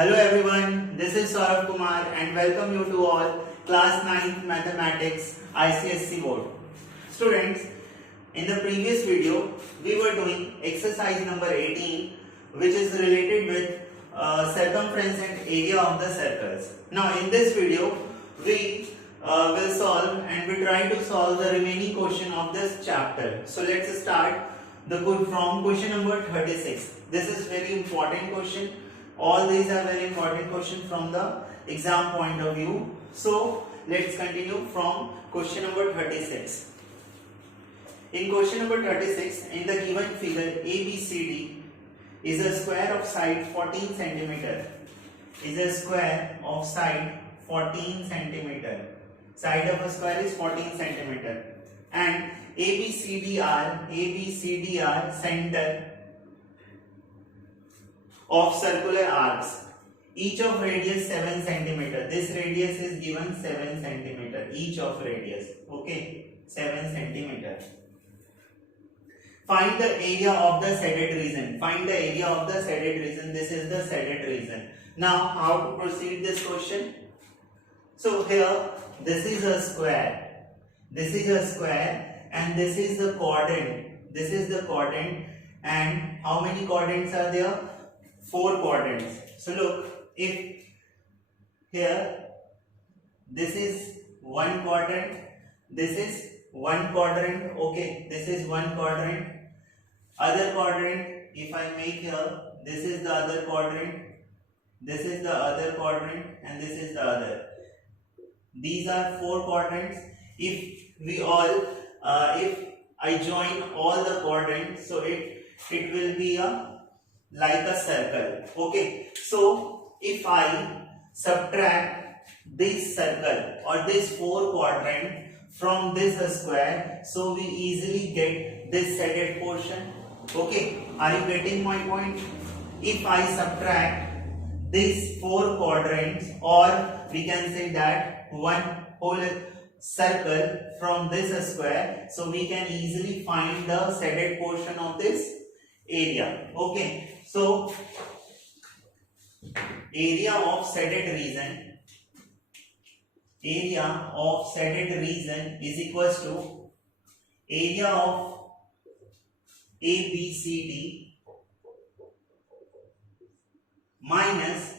Hello everyone, this is Saurabh Kumar and welcome you to all class 9th mathematics ICSE board. Students, in the previous video we were doing exercise number 18 which is related with circumference and area of the circles. Now in this video we will solve and we try to solve the remaining question of this chapter. So let's start from question number 36. This is very important question. All these are very important questions from the exam point of view. So let's continue from question number 36. In question number 36, in the given figure ABCD is a square of side 14 cm. Is a square of side 14 cm. Side of a square is 14 cm. And ABCD are center of circular arcs, each of radius 7 cm. This radius is given 7 cm, each of radius, okay, 7 cm. Find the area of the shaded region. Find the area of the shaded region. This is the shaded region. Now, how to proceed this question? So here, this is a square. This is a square, and this is the quadrant. This is the quadrant, and how many quadrants are there? 4 quadrants. So look, if here this is one quadrant, this is one quadrant, okay, this is one quadrant. Other quadrant, if I make here, this is the other quadrant, this is the other quadrant, and this is the other. These are 4 quadrants. If I join all the quadrants, so it will be like a circle, okay. So if I subtract this circle or this 4 quadrant from this square, so we easily get this shaded portion, okay. Are you getting my point? If I subtract these 4 quadrants, or we can say that one whole circle from this square, so we can easily find the shaded portion of this area, okay. So area of shaded region is equals to area of ABCD minus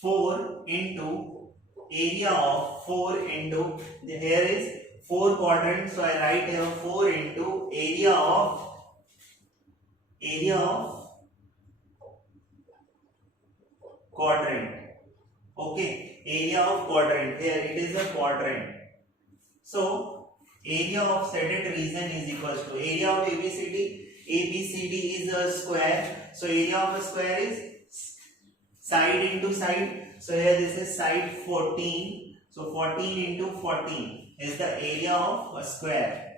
4 into area of 4 into, here is 4 quadrants, so I write here 4 into area of quadrant, okay, area of quadrant. Here it is a quadrant. So area of shaded region is equals to area of ABCD. ABCD is a square, so area of a square is side into side. So here this is side 14, so 14 into 14 is the area of a square,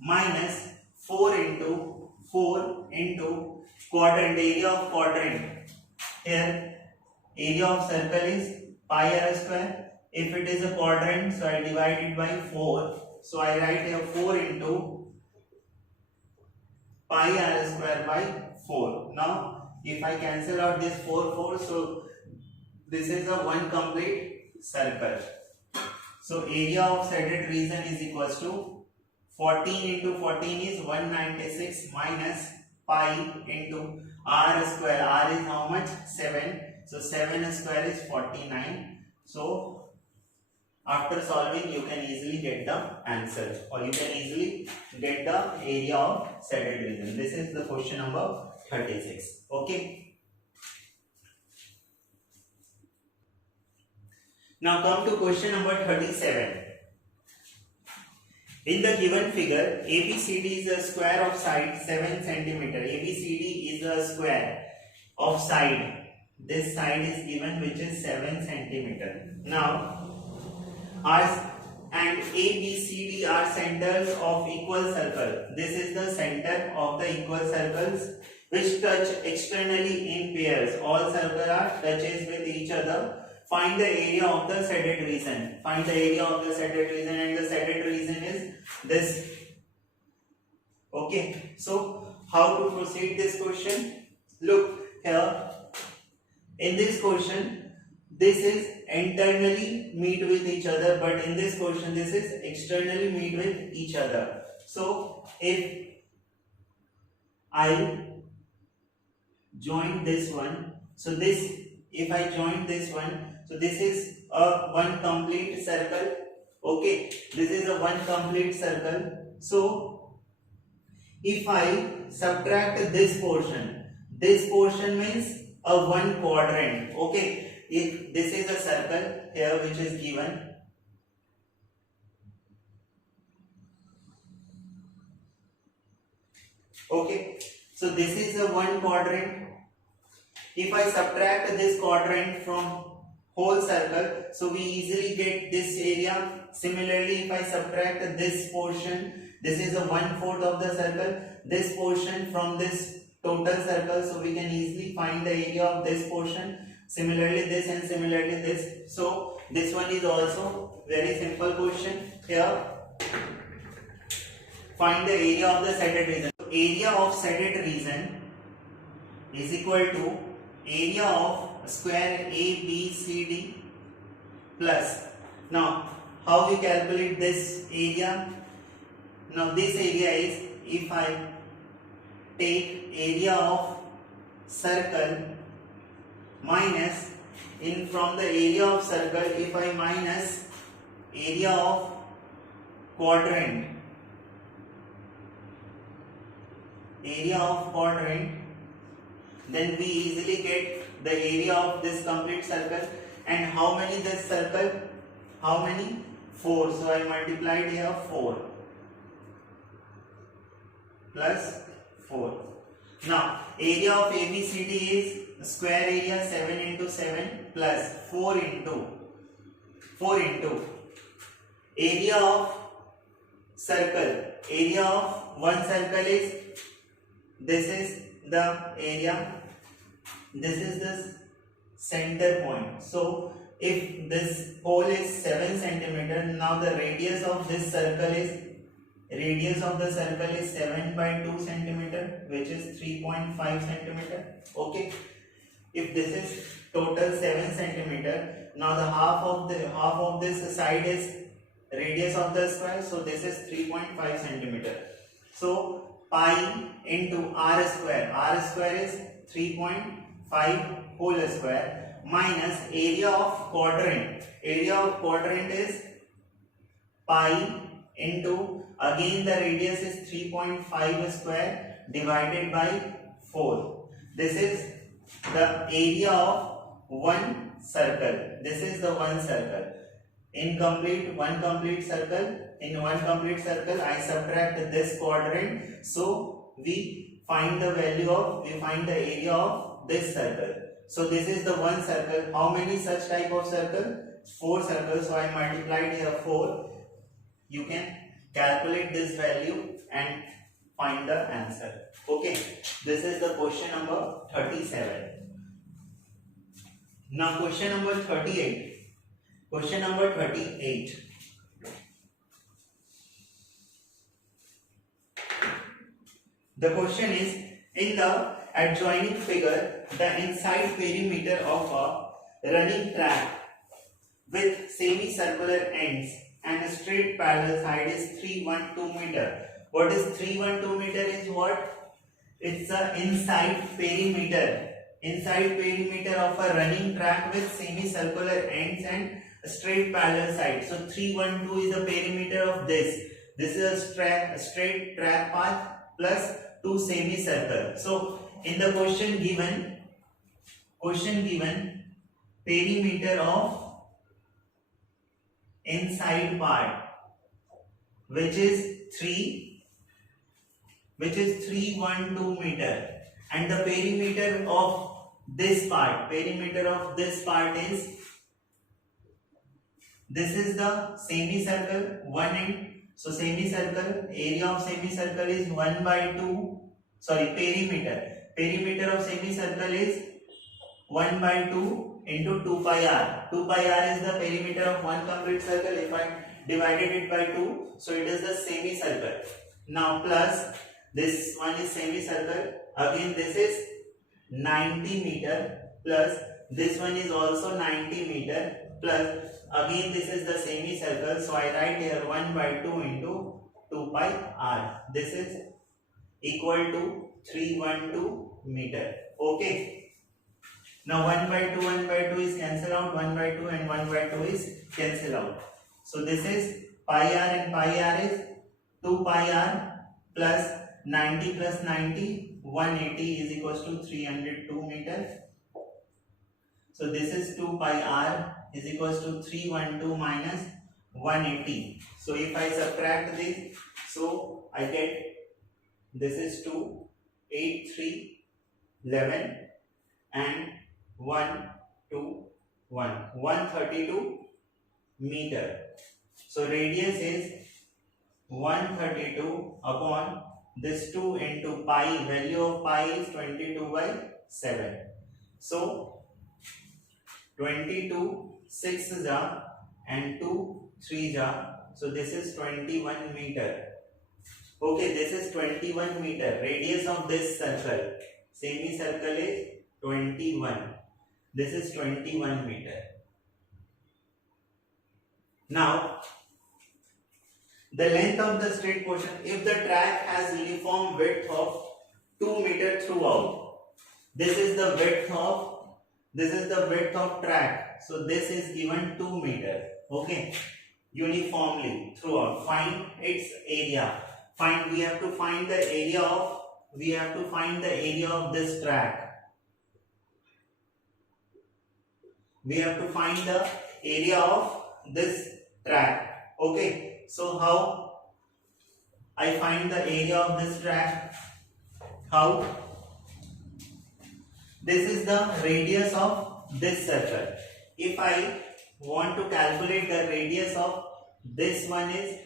minus 4 into quadrant, area of quadrant. Here area of circle is pi r square. If it is a quadrant, so I divide it by 4. So I write here 4 into pi r square by 4. Now if I cancel out this 4, so this is a one complete circle. So area of shaded region is equals to 14 into 14 is 196 minus pi into r square. R is how much? 7. So 7 square is 49. So after solving you can easily get the answer, or you can easily get the area of shaded region. This is the question number 36. Okay. Now come to question number 37. In the given figure, ABCD is a square of side 7 cm. ABCD is a square of side. This side is given which is 7 cm. Now, and ABCD are centers of equal circle. This is the center of the equal circles which touch externally in pairs. All circles are touches with each other. Find the area of the shaded region. Find the area of the shaded region, and the shaded region is this. Okay. So how to proceed this question? Look here. In this question, this is internally meet with each other, but in this question, this is externally meet with each other. So if I join this one, so this, if I join this one, so this is a one complete circle. Okay, this is a one complete circle. So if I subtract this portion means a one quadrant. Okay, if this is a circle here which is given, okay, so this is a one quadrant. If I subtract this quadrant from whole circle, so we easily get this area. Similarly, if I subtract this portion, this is a 1/4 of the circle, this portion from this total circle, so we can easily find the area of this portion. Similarly this and similarly this. So this one is also very simple question. Here, find the area of the setted region. So area of setted region is equal to area of square ABCD plus. Now how we calculate this area? Now this area is, if I take area of circle minus, in from the area of circle, if I minus area of quadrant, then we easily get the area of this complete circle. And how many this circle? How many? 4. So I multiplied here 4 plus 4. Now area of ABCD is square area 7 into 7 plus 4 into area of circle. Area of one circle is, this is the area, this is the center point. So if this hole is 7 centimeter, now the radius of this circle is, 7 by 2 centimeter, which is 3.5 centimeter. Okay, if this is total 7 centimeter, now the half of this side is radius of the square, so this is 3.5 centimeter. So pi into r square is 3.5 whole square minus area of quadrant. Area of quadrant is pi into, again the radius is 3.5 square divided by 4. This is the area of one circle. This is the one circle. In one complete circle, I subtract this quadrant, so we find the area of this circle. So this is the one circle. How many such type of circle? 4 circles. So I multiplied here 4. You can calculate this value and find the answer. Okay, this is the question number 37. Now question number 38. The question is, in the adjoining figure, the inside perimeter of a running track with semicircular ends and a straight parallel side is 312 meter. What is 312 meter is what? It's the inside perimeter of a running track with semicircular ends and a straight parallel side. So 312 is the perimeter of this. This is a straight track path plus 2 semicircle. So in the question given perimeter of inside part, which is 312 meter, and the perimeter of this part is, this is the semicircle, one end. So semicircle, area of semicircle is 1 by 2, perimeter of semicircle is 1 by 2 into 2 pi r. 2 pi r is the perimeter of one complete circle. If I divided it by 2, so it is the semicircle. Now plus This one is semicircle. Again this is 90 meter plus this one is also 90 meter plus again this is the semicircle. So I write here 1 by 2 into 2 pi r. This is equal to 312 meter. Okay. Now 1 by 2 is cancel out. 1 by 2 and 1 by 2 is cancel out. So this is pi r and pi r is 2 pi r plus 90 plus 90, 180 is equals to 302 meter. So this is 2 pi r is equals to 312 minus 180. So if I subtract this, so I get this is 2, 8, 3, 11 and 1, 2, 1, 132 meter. So radius is 132 upon this 2 into pi, value of pi is 22 by 7. So 22 6 ja and 2 3 ja. So this is 21 meter. Okay, this is 21 meter. Radius of this circle, semicircle is 21. This is 21 meter. Now, the length of the straight portion, if the track has uniform width of 2 meter throughout, this is the width of track. So this is given 2 meter. Okay, uniformly throughout. Find its area. We have to find the area of this track. We have to find the area of this track. Okay, so how I find the area of this track? How? This is the radius of this circle. If I want to calculate the radius of this one is,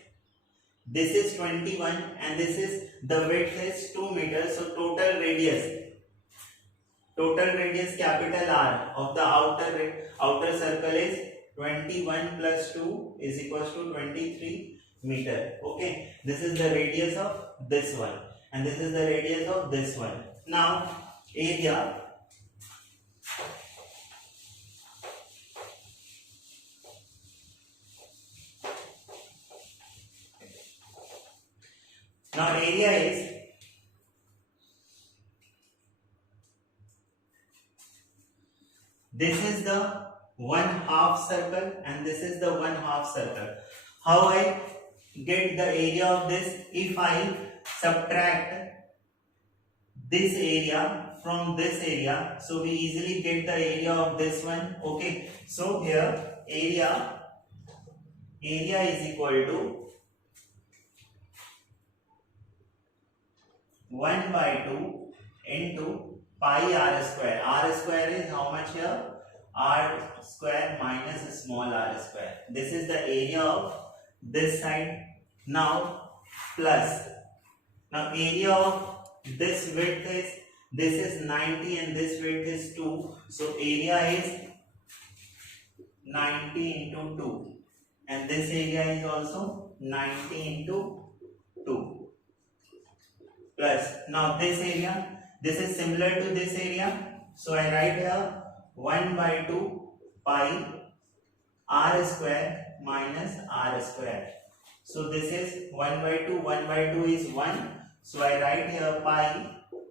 this is 21 and this is, the width is 2 meters. So total radius capital R of the outer circle is 21 plus 2 is equals to 23 meter. Okay, this is the radius of this one and this is the radius of this one. Now area. Now area is, this is the 1/2 circle and this is the 1/2 circle. How I get the area of this? If I subtract this area from this area, so we easily get the area of this one. Okay, so here area is equal to 1 by 2 into pi r square. R square is how much here? R square minus small r square. This is the area of this side. Now plus, now area of this width is, this is 90 and this width is 2. So area is 90 into 2 and this area is also 90 into 2. Plus, now this area, this is similar to this area. So I write here 1 by 2 pi r square minus r square. So this is 1 by 2 is 1. So I write here pi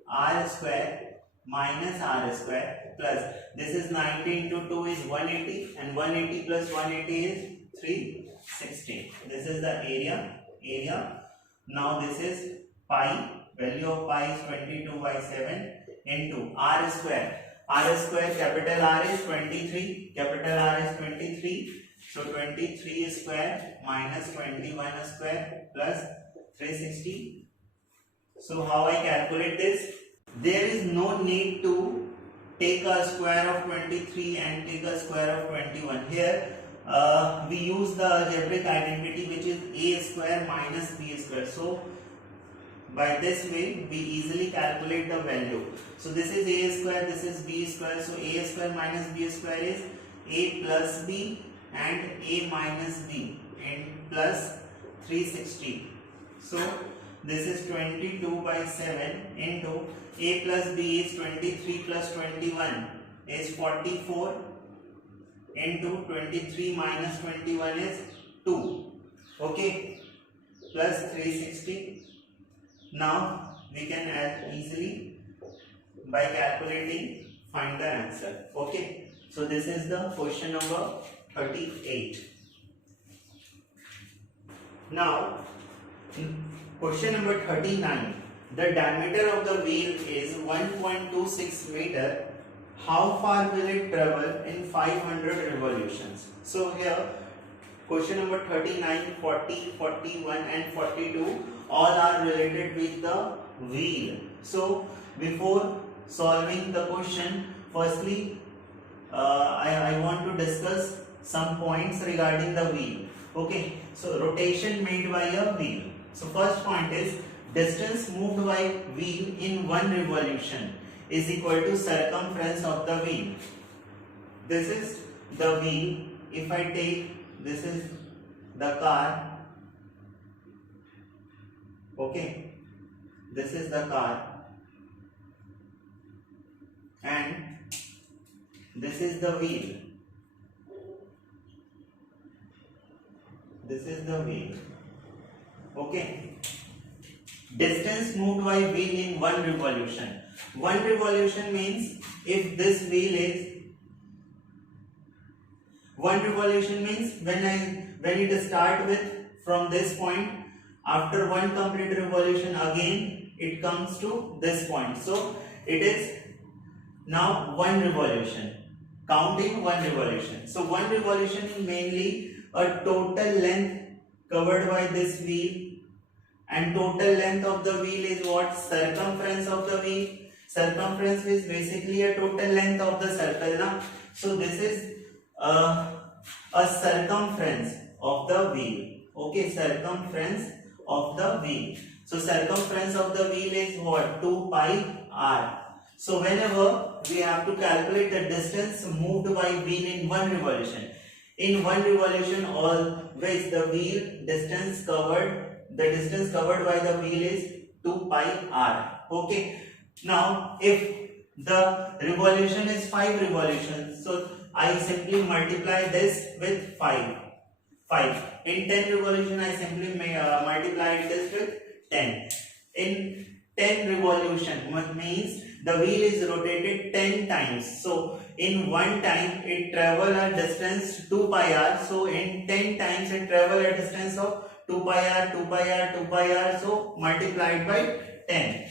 r square minus r square plus, this is 90 into 2 is 180 and 180 plus 180 is 360. This is the area. Now this is pi, value of pi is 22 by 7 into r square. R square, capital R is 23, capital R is 23. So 23 square minus 21 square plus 360. So how I calculate this? There is no need to take a square of 23 and take a square of 21. Here we use the algebraic identity, which is a square minus b square. So by this way we easily calculate the value. So this is a square, this is b square. So a square minus b square is a plus b and a minus b and plus 360. So this is 22 by 7 into a plus b is 23 plus 21 is 44 into 23 minus 21 is 2. Okay, plus 360. Now we can add easily by calculating, find the answer. Okay, so this is the question number 38. Now question number 39. The diameter of the wheel is 1.26 meter. How far will it travel in 500 revolutions? So here question number 39, 40, 41 and 42 all are related with the wheel. So before solving the question, firstly I want to discuss some points regarding the wheel. Okay, so rotation made by a wheel. So first point is distance moved by wheel in one revolution is equal to circumference of the wheel. This is the wheel. If I take, this is the car. Okay, this is the car and this is the wheel. This is the wheel. Okay, distance moved by wheel in one revolution. One revolution means if this wheel is, one revolution means when it start with from this point, after one complete revolution again it comes to this point. So it is now one revolution, counting one revolution. So one revolution is mainly a total length covered by this wheel, and total length of the wheel is what? Circumference of the wheel. Circumference is basically a total length of the circle. Now, so this is a circumference of the wheel. Okay, circumference of the wheel. So circumference of the wheel is what? 2 pi r. So whenever we have to calculate the distance moved by wheel in one revolution, in one revolution always the wheel distance covered, the distance covered by the wheel is 2 pi r. Okay, now if the revolution is 5 revolutions, so I simply multiply this with 5. In 10 revolution I simply multiply this with 10. In 10 revolution means the wheel is rotated 10 times. So in one time it travel a distance 2 pi r. So in 10 times it travel a distance of 2 pi r, 2 pi r, 2 pi r. So multiplied by 10.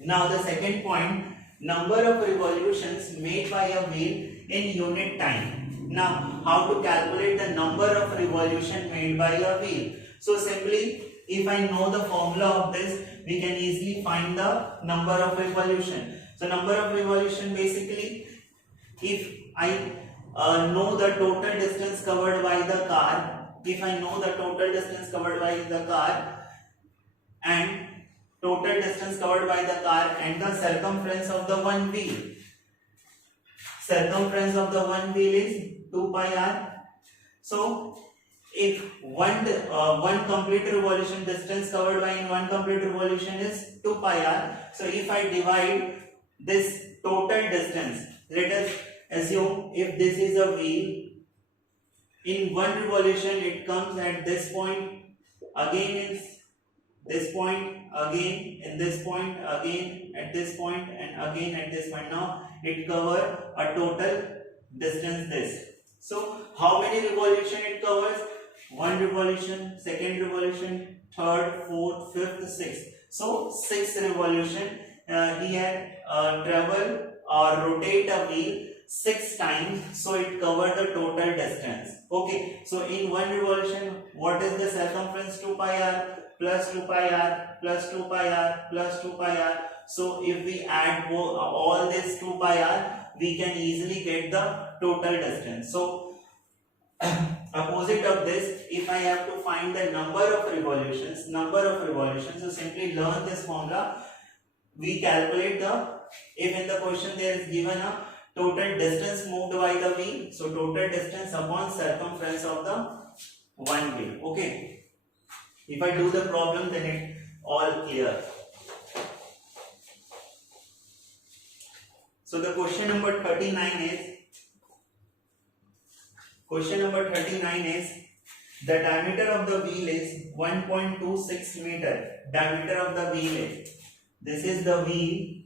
Now the second point, number of revolutions made by a wheel in unit time. Now how to calculate the number of revolution made by a wheel? So simply if I know the formula of this, we can easily find the number of revolution. So number of revolution basically, if I know the total distance covered by the car, if I know the total distance covered by the car and total distance covered by the car and the circumference of the one wheel. Circumference of the one wheel is 2 pi r. So if one complete revolution distance covered by in one complete revolution is 2 pi r. So if I divide this total distance, let us assume if this is a wheel, in one revolution it comes at this point, again is this point, again in this point, again at this point and again at this point. Now it cover a total distance this. So how many revolution it covers? One revolution, second revolution, third, fourth, fifth, sixth. So 6 revolution he had travel or rotate a wheel 6 times, so it covered the total distance. Okay, so in one revolution what is the circumference? 2 pi r plus 2 pi r plus 2 pi r plus 2 pi r. So if we add all this 2 pi r, we can easily get the total distance. So opposite of this, if I have to find the number of revolutions, so simply learn this formula. We calculate if in the question there is given a total distance moved by the wheel, so total distance upon circumference of the one wheel. Okay, if I do the problem, then it All clear. So the question number 39 is the diameter of the wheel is 1.26 meter. Diameter of the wheel is, this is the wheel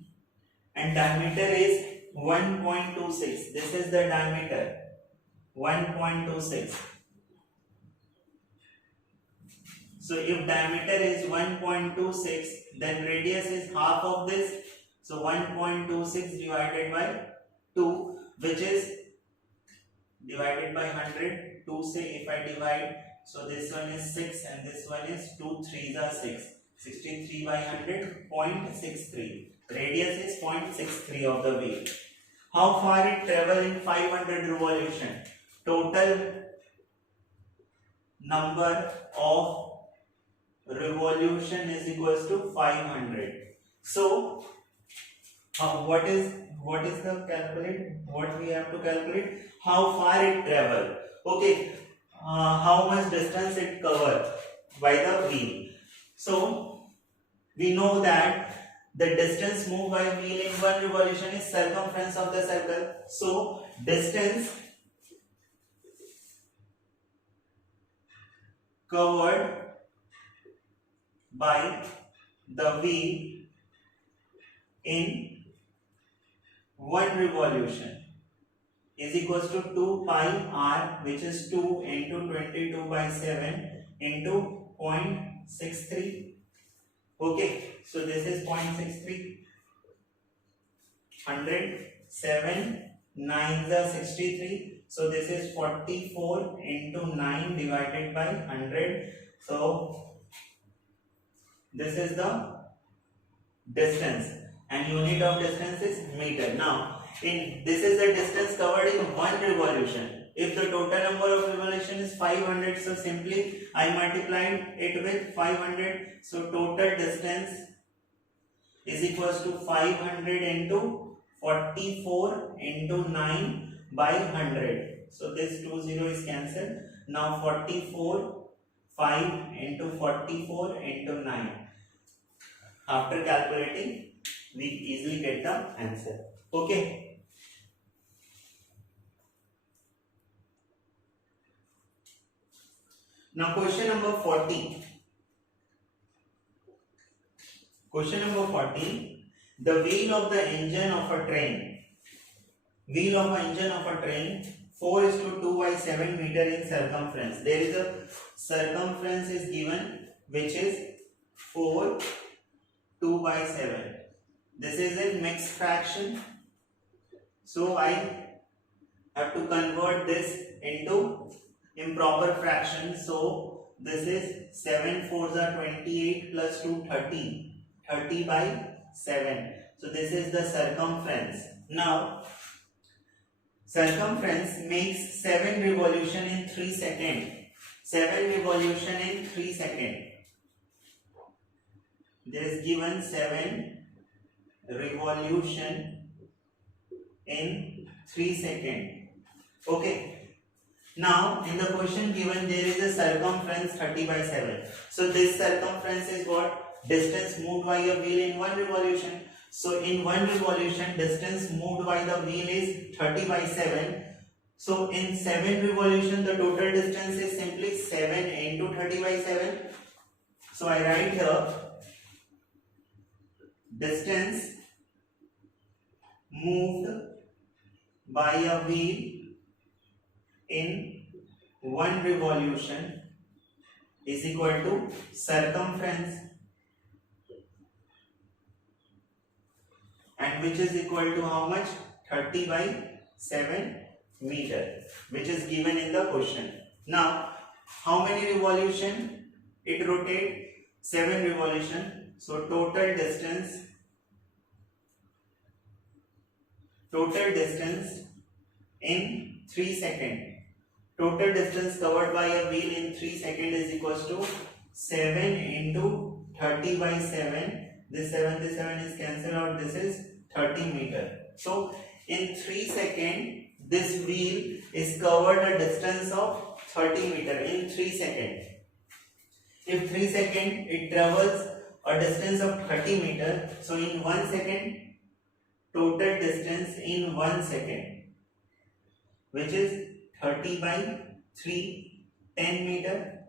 and diameter is 1.26. This is the diameter 1.26. So if diameter is 1.26, then radius is half of this. So 1.26 divided by 2, which is divided by 100. 2 say if I divide, so this one is 6 and this one is 2 3s are 6. 63 by 100, 0.63. Radius is 0.63 of the wheel. How far it travel in 500 revolution? Total number of revolution is equals to 500. So what is the calculate? What we have to calculate? How far it travel? Okay, how much distance it cover by the wheel? So we know that the distance moved by a wheel in one revolution is circumference of the circle. So distance covered by the wheel in one revolution is equals to 2 pi r, which is 2 into 22 by 7 into 0.63. Okay, so this is 0.63. 100, 7, 9 is 63. So this is 44 into 9 divided by 100. So this is the distance and unit of distance is meter. Now this is the distance covered in one revolution. If the total number of revolution is 500, so simply I multiplied it with 500. So total distance is equals to 500 into 44 into 9 by 100. So this 20 is cancelled. Now 44, 5 into 44 into 9. After calculating, we easily get the answer. Okay. Now question number 40. Question number 40. The wheel of the engine of a train. Wheel of an engine of a train 4 is to 2 by 7 meter in circumference. There is a circumference is given which is 4, 2 by 7. This is in mixed fraction. So I have to convert this into improper fraction. So this is 7 4s are 28 plus 2 30. 30 by 7. So this is the circumference. Now circumference makes 7 revolution in 3 seconds. 7 revolution in 3 seconds. There is given 7 revolution in 3 seconds. Okay. Now in the question given there is a circumference 30 by 7. So this circumference is what? Distance moved by a wheel in one revolution. So in one revolution distance moved by the wheel is 30 by 7. So in 7 revolution the total distance is simply 7 into 30 by 7. So I write here distance moved by a wheel in one revolution is equal to circumference, and which is equal to how much? 30 by 7 meter, which is given in the question. Now how many revolution it rotate? 7 revolution. So total distance in 3 seconds. Total distance covered by a wheel in 3 seconds is equals to 7 into 30 by 7. This 7 is cancelled out. This is 30 meter. So in 3 seconds this wheel is covered a distance of 30 meter in 3 seconds. If 3 seconds it travels a distance of 30 meter. So in 1 second, total distance in 1 second, which is 30 by 3, 10 meter.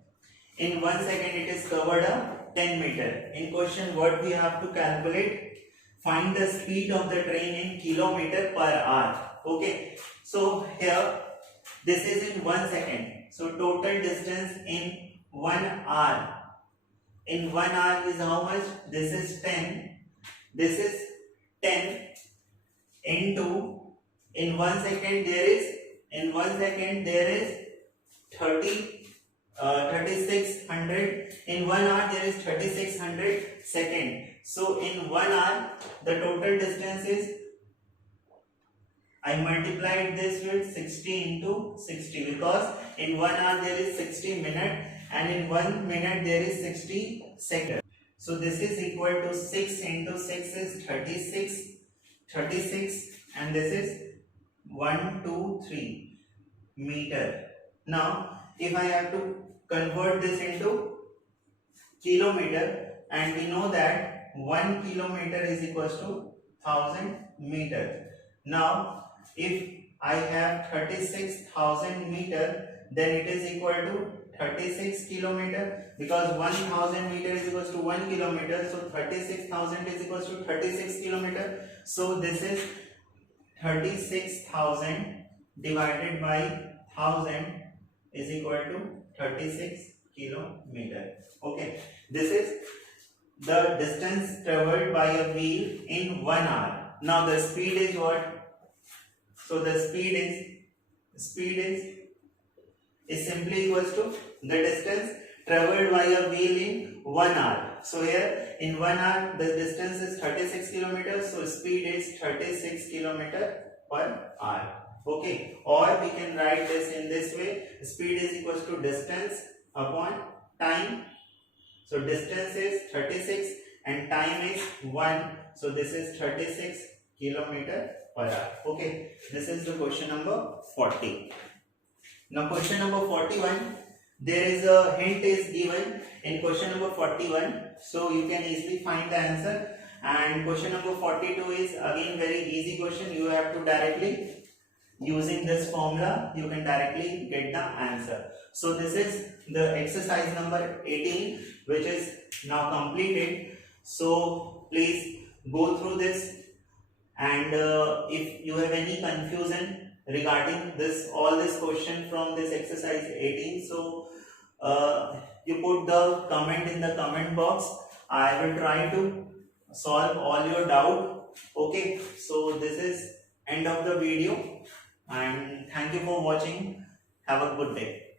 In 1 second it is covered up 10 meter. In question what we have to calculate? Find the speed of the train in kilometer per hour. Okay. So here this is in 1 second. So total distance in 1 hour. In 1 hour is how much? This is 10. This is 10 into, in 1 second there is, 3600. In 1 hour there is 3600 second. So in 1 hour the total distance is, I multiplied this with 60 into 60 because in 1 hour there is 60 minutes and in 1 minute there is 60 seconds. So this is equal to 6 into 6 is 36 and this is 123 meter. Now if I have to convert this into kilometer, and we know that 1 kilometer is equals to 1000 meter. Now if I have 36,000 meter, then it is equal to 36 kilometer, because 1000 meter is equals to 1 kilometer, so 36,000 is equals to 36 kilometer. So this is 36,000 divided by 1000 is equal to 36 kilometer. Okay, this is the distance traveled by a wheel in 1 hour. Now the speed is what? So the speed is simply equals to the distance traveled by a wheel in 1 hour. So here in 1 hour the distance is 36 kilometers, so speed is 36 kilometer per hour. Okay, or we can write this in this way: speed is equals to distance upon time. So distance is 36 and time is 1, so this is 36 kilometer per hour. Okay, this is the question number 40. Now question number 41, there is a hint is given in question number 41, so you can easily find the answer. And question number 42 is again very easy question. You have to directly, using this formula, you can directly get the answer. So this is the exercise number 18, which is now completed. So please go through this, and if you have any confusion regarding this, all this question from this exercise 18, so you put the comment in the comment box. I will try to solve all your doubt. Okay, so this is end of the video, and thank you for watching. Have a good day.